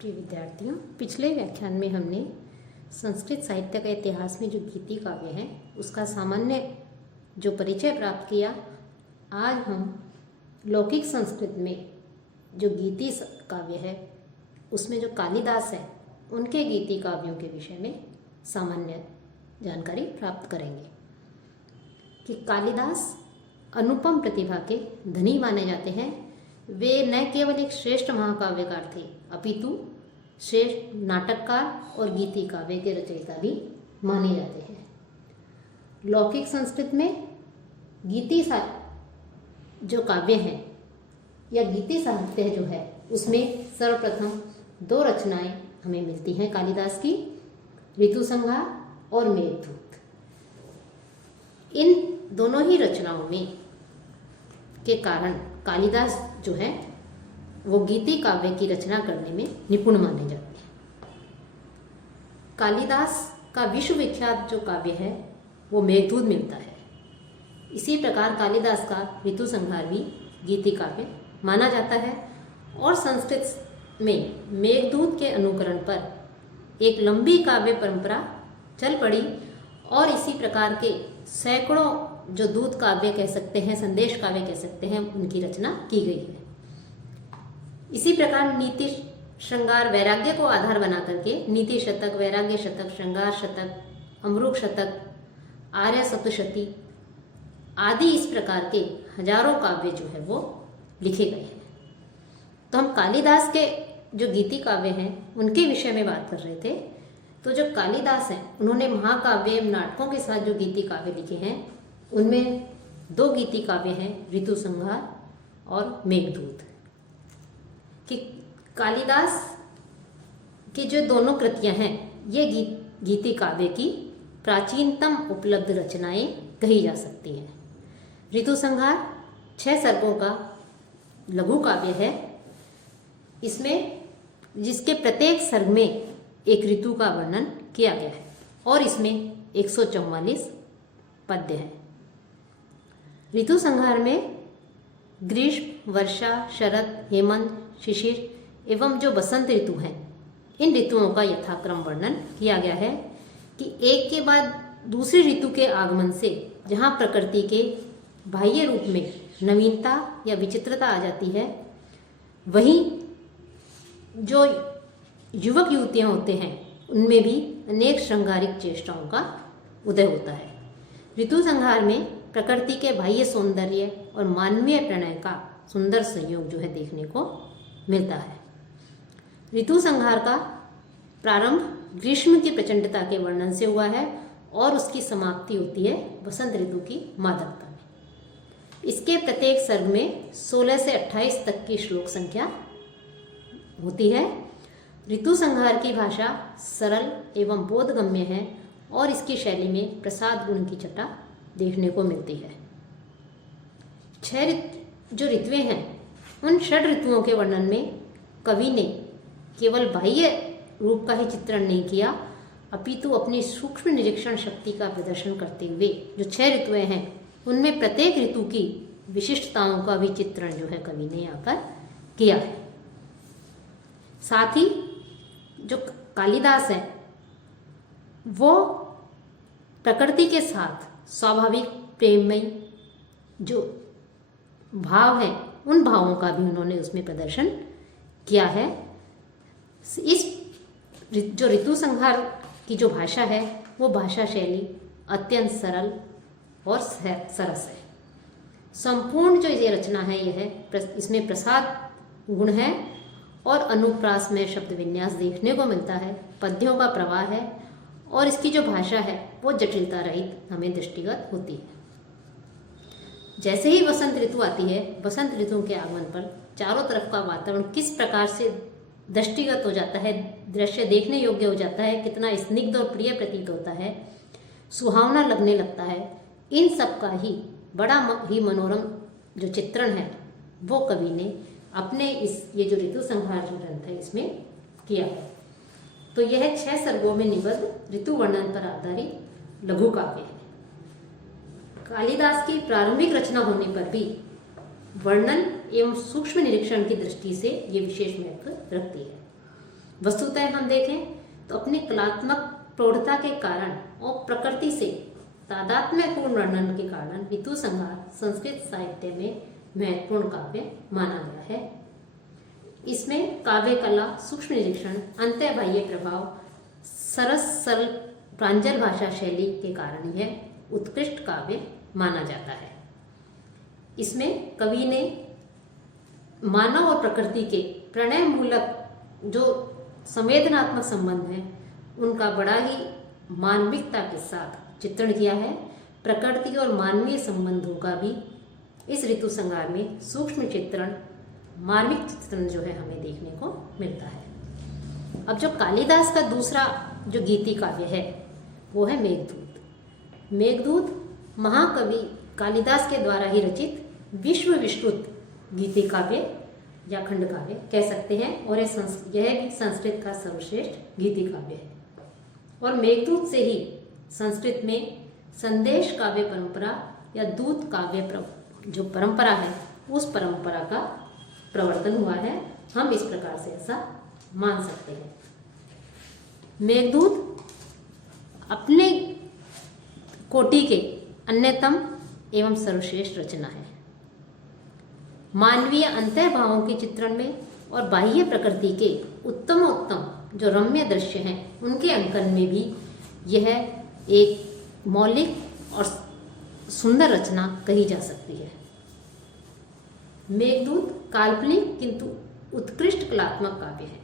प्रिय विद्यार्थियों, पिछले व्याख्यान में हमने संस्कृत साहित्य का इतिहास में जो गीति काव्य है उसका सामान्य जो परिचय प्राप्त किया। आज हम लौकिक संस्कृत में जो गीति काव्य है उसमें जो कालिदास है उनके गीति काव्यों के विषय में सामान्य जानकारी प्राप्त करेंगे कि कालिदास अनुपम प्रतिभा के धनी माने जाते हैं। वे न केवल एक श्रेष्ठ महाकाव्यकार थे अपितु श्रेष्ठ नाटककार और गीति काव्य के रचयिता भी माने जाते हैं। लौकिक संस्कृत में गीति जो काव्य हैं या गीति साहित्य जो है उसमें सर्वप्रथम दो रचनाएं हमें मिलती हैं कालिदास की, ऋतुसंहार और मेघदूत। इन दोनों ही रचनाओं में के कारण कालिदास जो है वो गीति काव्य की रचना करने में निपुण माने जाते हैं। कालिदास का विश्वविख्यात जो काव्य है वो मेघदूत मिलता है। इसी प्रकार कालिदास का ऋतुसंहार भी गीति काव्य माना जाता है और संस्कृत में मेघदूत के अनुकरण पर एक लंबी काव्य परंपरा चल पड़ी और इसी प्रकार के सैकड़ों जो दूत काव्य कह सकते हैं, संदेश काव्य कह सकते हैं, उनकी रचना की गई है। इसी प्रकार नीति श्रृंगार वैराग्य को आधार बना करके नीति शतक, वैराग्य शतक, श्रृंगार शतक, अमरूक शतक, आर्य सप्तशती आदि इस प्रकार के हजारों काव्य जो है वो लिखे गए हैं। तो हम कालिदास के जो गीति काव्य हैं उनके विषय में बात कर रहे थे। तो जो कालिदास हैं उन्होंने महाकाव्य नाटकों के साथ जो गीति काव्य लिखे हैं उनमें दो गीति काव्य हैं, ऋतुसंहार और मेघदूत। कि कालिदास की जो दोनों कृतियां हैं ये गीति काव्य की प्राचीनतम उपलब्ध रचनाएं कही जा सकती हैं। ऋतुसंहार 6 सर्गों का लघु काव्य है। इसमें जिसके प्रत्येक सर्ग में एक ऋतु का वर्णन किया गया है और इसमें 144 पद्य हैं। ऋतुसंहार में ग्रीष्म, वर्षा, शरद, हेमंत, शिशिर एवं जो बसंत ऋतु हैं इन ऋतुओं का यथाक्रम वर्णन किया गया है कि एक के बाद दूसरी ऋतु के आगमन से जहाँ प्रकृति के बाह्य रूप में नवीनता या विचित्रता आ जाती है, वहीं जो युवक युवतियाँ होते हैं उनमें भी अनेक श्रृंगारिक चेष्टाओं का उदय होता है। ऋतुसंहार में प्रकृति के बाह्य सौंदर्य और मानवीय प्रणय का सुंदर संयोग जो है देखने को मिलता है। ऋतुसंहार का प्रारंभ ग्रीष्म की प्रचंडता के वर्णन से हुआ है और उसकी समाप्ति होती है बसंत ऋतु की मादकता में। इसके प्रत्येक सर्ग में 16 से 28 तक की श्लोक संख्या होती है। ऋतुसंहार की भाषा सरल एवं बोधगम्य है और इसकी शैली में प्रसाद गुण की छटा देखने को मिलती है। 6 जो ऋतुएं हैं उन 6 ऋतुओं के वर्णन में कवि ने केवल बाह्य रूप का ही चित्रण नहीं किया अपितु अपनी सूक्ष्म निरीक्षण शक्ति का प्रदर्शन करते हुए जो 6 ऋतुएं हैं उनमें प्रत्येक ऋतु की विशिष्टताओं का भी चित्रण जो है कवि ने यहाँ पर किया है। साथ ही जो कालिदास है वो प्रकृति के साथ स्वाभाविक प्रेममयी जो भाव है उन भावों का भी उन्होंने उसमें प्रदर्शन किया है। इस जो ऋतुसंहार की जो भाषा है वो भाषा शैली अत्यंत सरल और सरस है। संपूर्ण जो ये रचना है यह है इसमें प्रसाद गुण है और अनुप्रास में शब्द विन्यास देखने को मिलता है, पद्यों का प्रवाह है और इसकी जो भाषा है वो जटिलता रहित हमें दृष्टिगत होती है। जैसे ही बसंत ऋतु आती है, बसंत ऋतु के आगमन पर चारों तरफ का वातावरण किस प्रकार से दृष्टिगत हो जाता है, दृश्य देखने योग्य हो जाता है, कितना स्निग्ध और प्रिय प्रतीत होता है, सुहावना लगने लगता है। इन सब का ही बड़ा ही मनोरम जो चित्रण है वो कवि ने अपने ये जो ऋतुसंहार जो ग्रंथ है इसमें किया है। तो यह 6 सर्गों में निबद्ध ऋतु वर्णन पर आधारित लघु काव्य है। कालिदास की प्रारंभिक रचना होने पर भी वर्णन एवं सूक्ष्म निरीक्षण की दृष्टि से ये विशेष महत्व रखती है। वस्तुतः हम देखें तो अपनी कलात्मक प्रौढ़ता के कारण और प्रकृति से तादात्म्यपूर्ण वर्णन के कारण ऋतु संहार संस्कृत साहित्य में महत्वपूर्ण काव्य माना गया है। इसमें काव्य कला, सूक्ष्म निरीक्षण, अंतःबाह्य प्रभाव, सरस सरल प्रांजल भाषा शैली के कारण यह उत्कृष्ट काव्य माना जाता है। इसमें कवि ने मानव और प्रकृति के प्रणय मूलक जो संवेदनात्मक संबंध है उनका बड़ा ही मानविकता के साथ चित्रण किया है। प्रकृति और मानवीय संबंधों का भी इस ऋतु संहार में सूक्ष्म चित्रण, मार्मिक चित्रण जो है हमें देखने को मिलता है। अब जो कालिदास का दूसरा जो गीति काव्य है वो है मेघदूत। मेघदूत महाकवि कालिदास के द्वारा ही रचित विश्व विश्रुत गीति काव्य या खंड काव्य कह सकते हैं और यह भी संस्कृत का सर्वश्रेष्ठ गीति काव्य है। और मेघदूत से ही संस्कृत में संदेश काव्य परंपरा या दूत काव्य जो परंपरा है उस परंपरा का प्रवर्तन हुआ है। हम इस प्रकार से ऐसा मान सकते हैं। मेघदूत अपने कोटि के अन्यतम एवं सर्वश्रेष्ठ रचना है। मानवीय अंतःभावों के चित्रण में और बाह्य प्रकृति के उत्तम जो रम्य दृश्य हैं उनके अंकन में भी यह एक मौलिक और सुंदर रचना कही जा सकती है। मेघदूत काल्पनिक किंतु उत्कृष्ट कलात्मक काव्य है।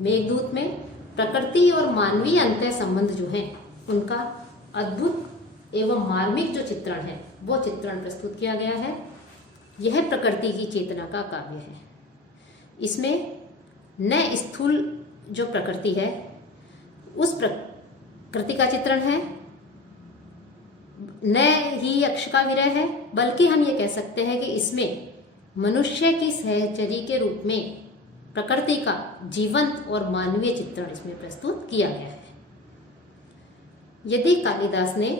मेघदूत में प्रकृति और मानवीय अंतः संबंध जो हैं उनका अद्भुत एवं मार्मिक जो चित्रण है वो चित्रण प्रस्तुत किया गया है। यह प्रकृति की चेतना का काव्य है। इसमें न स्थूल जो प्रकृति है उस प्रकृति का चित्रण है, न ही यक्ष का विरह है, बल्कि हम ये कह सकते हैं कि इसमें मनुष्य की सहचरी के रूप में प्रकृति का जीवंत और मानवीय चित्रण इसमें प्रस्तुत किया गया है। यदि कालिदास ने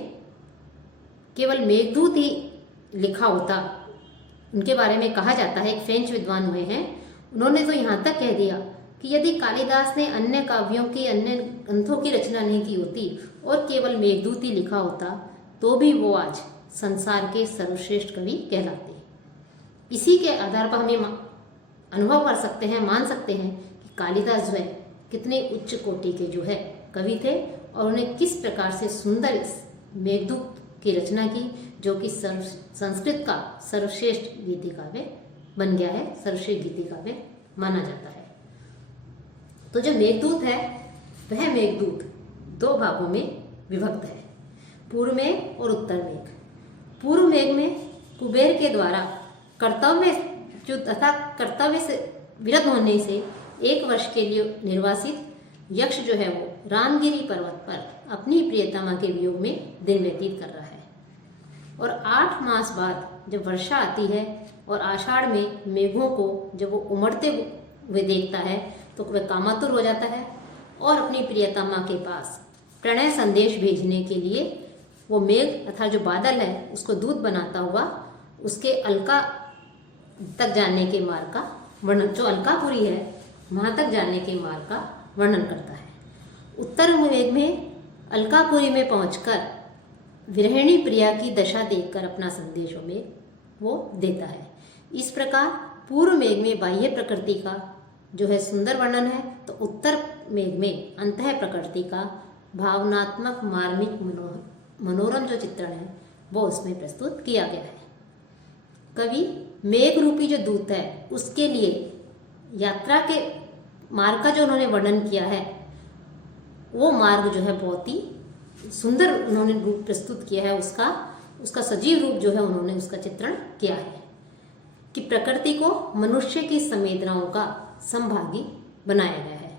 केवल मेघदूत ही लिखा होता, उनके बारे में कहा जाता है, एक फ्रेंच विद्वान हुए हैं, उन्होंने तो यहाँ तक कह दिया कि यदि कालिदास ने अन्य काव्यों की, अन्य ग्रंथों की रचना नहीं की होती और केवल मेघदूत ही लिखा होता तो भी वो आज संसार के सर्वश्रेष्ठ कवि कहलाते। इसी के आधार पर हमें अनुभव कर सकते हैं, मान सकते हैं कि कालिदास जो है कितने उच्च कोटि के जो है कवि थे और उन्हें किस प्रकार से सुंदर इस मेघदूत की रचना की जो कि संस्कृत का सर्वश्रेष्ठ गीति काव्य बन गया है, सर्वश्रेष्ठ गीति काव्य माना जाता है। तो जो मेघदूत है वह मेघदूत दो भागों में विभक्त है, पूर्व मेघ और उत्तर मेघ। पूर्व मेघ में कुबेर के द्वारा कर्तव्य से विरत होने से 1 वर्ष के लिए निर्वासित यक्ष जो है वो रामगिरी पर्वत पर अपनी प्रियतमा के वियोग में दिन व्यतीत कर रहा है। और 8 मास बाद जब वर्षा आती है और आषाढ़ में मेघों को जब वो उमड़ते हुए देखता है तो वह कामातुर हो जाता है और अपनी प्रियतमा के पास प्रणय संदेश भेजने के लिए वो मेघ अर्थात जो बादल है उसको दूत बनाता हुआ उसके अलका तक जाने के मार्ग का वर्णन, जो अलकापुरी है वहाँ तक जाने के मार्ग का वर्णन करता है। उत्तर मेघ में अलकापुरी में पहुंचकर विरहिणी प्रिया की दशा देखकर अपना संदेश में वो देता है। इस प्रकार पूर्व मेघ में बाह्य प्रकृति का जो है सुंदर वर्णन है तो उत्तर मेघ में अंतः प्रकृति का भावनात्मक मार्मिक मनोरम जो चित्रण है वो उसमें प्रस्तुत किया गया है। कवि मेघ रूपी जो दूत है उसके लिए यात्रा के मार्ग का जो उन्होंने वर्णन किया है वो मार्ग जो है बहुत ही सुंदर उन्होंने रूप प्रस्तुत किया है। उसका सजीव रूप जो है उन्होंने उसका चित्रण किया है कि प्रकृति को मनुष्य की संवेदनाओं का संभागी बनाया गया है।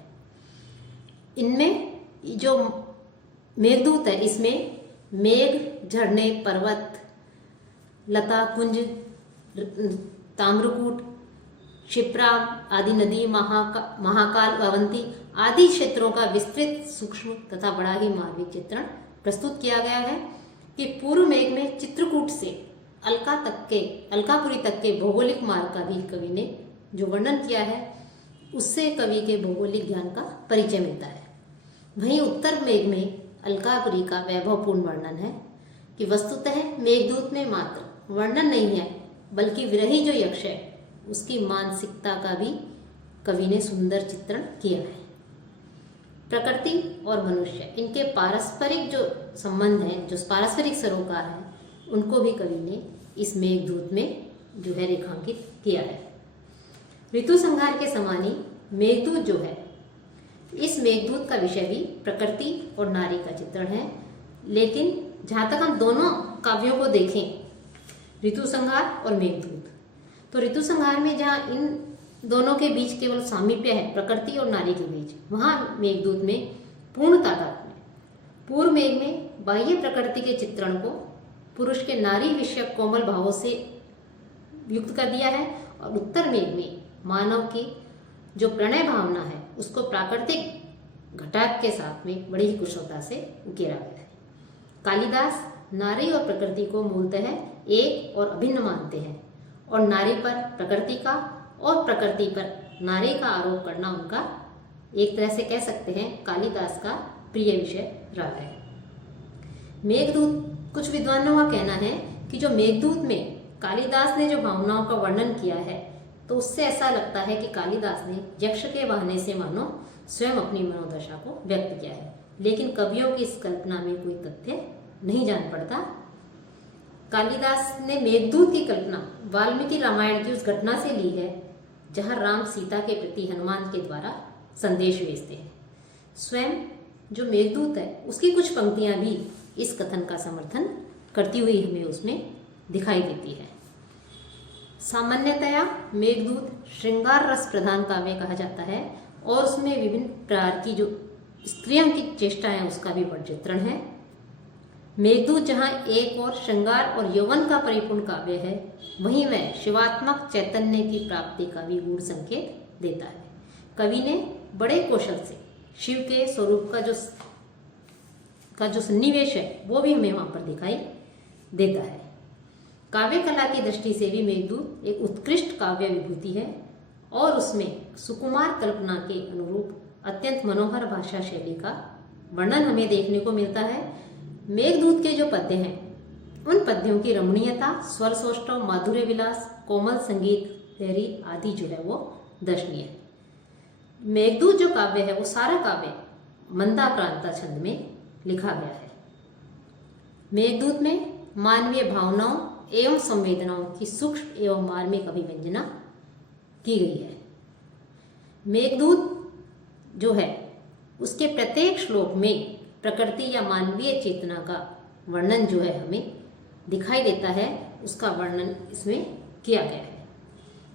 इनमें जो मेघदूत है इसमें मेघ, झरने, पर्वत, लता कुंज, ताम्रकूट, क्षिप्रा आदि नदी, महाकाल, अवंती आदि क्षेत्रों का विस्तृत, सूक्ष्म तथा बड़ा ही मार्मिक चित्रण प्रस्तुत किया गया है कि पूर्व मेघ में चित्रकूट से अलकापुरी तक के भौगोलिक मार्ग का भी कवि ने जो वर्णन किया है उससे कवि के भौगोलिक ज्ञान का परिचय मिलता है। वहीं उत्तर मेघ में अलकापुरी का वैभवपूर्ण वर्णन है कि वस्तुतः मेघदूत में मात्र वर्णन नहीं है, बल्कि विरही जो यक्ष है उसकी मानसिकता का भी कवि ने सुंदर चित्रण किया है। प्रकृति और मनुष्य, इनके पारस्परिक जो संबंध हैं, जो पारस्परिक सरोकार हैं, उनको भी कवि ने इस मेघदूत में जो है रेखांकित किया है। ऋतु संहार के समान ही मेघदूत जो है, इस मेघदूत का विषय भी प्रकृति और नारी का चित्रण है। लेकिन जहाँ तक हम दोनों काव्यों को देखें, ऋतु संहार और मेघदूत, तो ऋतु संहार में जहाँ इन दोनों के बीच केवल सामीप्य है, प्रकृति और नारी के बीच, वहाँ मेघदूत में पूर्ण तादात्म्य। पूर्व मेघ में बाह्य प्रकृति के चित्रण को पुरुष के नारी विषयक कोमल भावों से युक्त कर दिया है, और उत्तर मेघ में मानव की जो प्रणय भावना है उसको प्राकृतिक घटक के साथ में बड़ी ही कुशलता से उकेरा गया है। कालिदास नारी और प्रकृति को मूलतः एक और अभिन्न मानते हैं, और नारी पर प्रकृति का और प्रकृति पर नारी का आरोप करना उनका एक तरह से कह सकते हैं कालिदास का प्रिय विषय रहा है। मेघदूत, कुछ विद्वानों का कहना है कि जो मेघदूत में कालिदास ने जो भावनाओं का वर्णन किया है, तो उससे ऐसा लगता है कि कालिदास ने यक्ष के बहाने से मानो स्वयं अपनी मनोदशा को व्यक्त किया है। लेकिन कवियों की इस कल्पना में कोई तथ्य नहीं जान पड़ता। कालिदास ने मेघदूत की कल्पना वाल्मीकि रामायण की उस घटना से ली है जहां राम सीता के प्रति हनुमान के द्वारा संदेश भेजते हैं। स्वयं जो मेघदूत है उसकी कुछ पंक्तियां भी इस कथन का समर्थन करती हुई हमें उसमें दिखाई देती है। सामान्यतया मेघदूत श्रृंगार रस प्रधान काव्य कहा जाता है, और उसमें विभिन्न प्रकार की जो स्त्रियों की चेष्टाएं उसका भी वर्णचित्रण है। मेघदूत जहाँ एक और श्रृंगार और यौवन का परिपूर्ण काव्य है, वहीं वह शिवात्मक चैतन्य की प्राप्ति का भी गूढ़ संकेत देता है। कवि ने बड़े कौशल से शिव के स्वरूप का जो सन्निवेश है वो भी हमें वहाँ पर दिखाई देता है। काव्य कला की दृष्टि से भी मेघदूत एक उत्कृष्ट काव्य विभूति है, और उसमें सुकुमार कल्पना के अनुरूप अत्यंत मनोहर भाषा शैली का वर्णन हमें देखने को मिलता है। मेघदूत के जो पद्य हैं उन पद्यों की रमणीयता, स्वर सौष्ठव, माधुर्य विलास, कोमल संगीत लहरी आदि जो है वो दर्शनीय है। मेघदूत जो काव्य है वो सारा काव्य मंदाक्रांता छंद में लिखा गया है। मेघदूत में मानवीय भावनाओं एवं संवेदनाओं की सूक्ष्म एवं मार्मिक अभिव्यंजना की गई है। मेघदूत जो है उसके प्रत्येक श्लोक में प्रकृति या मानवीय चेतना का वर्णन जो है हमें दिखाई देता है, उसका वर्णन इसमें किया गया है।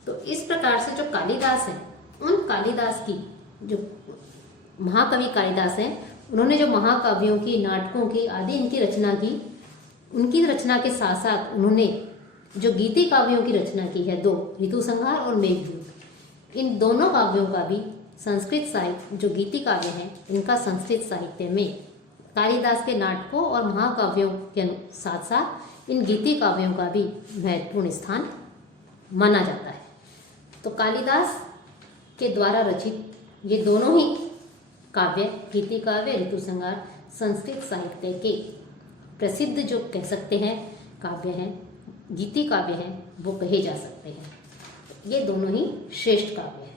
तो इस प्रकार से जो कालिदास हैं, उन कालिदास की जो महाकवि कालिदास हैं, उन्होंने जो महाकाव्यों की, नाटकों की आदि इनकी रचना की, उनकी रचना के साथ साथ उन्होंने जो गीति काव्यों की रचना की है, दो, ऋतु संहार और मेघदूत, इन दोनों काव्यों का भी संस्कृत साहित्य, जो गीति काव्य हैं, इनका संस्कृत साहित्य में कालिदास के नाटकों और महाकाव्यों के साथ साथ इन गीति काव्यों का भी महत्वपूर्ण स्थान माना जाता है। तो कालिदास के द्वारा रचित ये दोनों ही काव्य, गीति काव्य, ऋतु संहार, संस्कृत साहित्य के प्रसिद्ध जो कह सकते हैं काव्य हैं, गीति काव्य हैं, वो कहे जा सकते हैं। ये दोनों ही श्रेष्ठ काव्य हैं।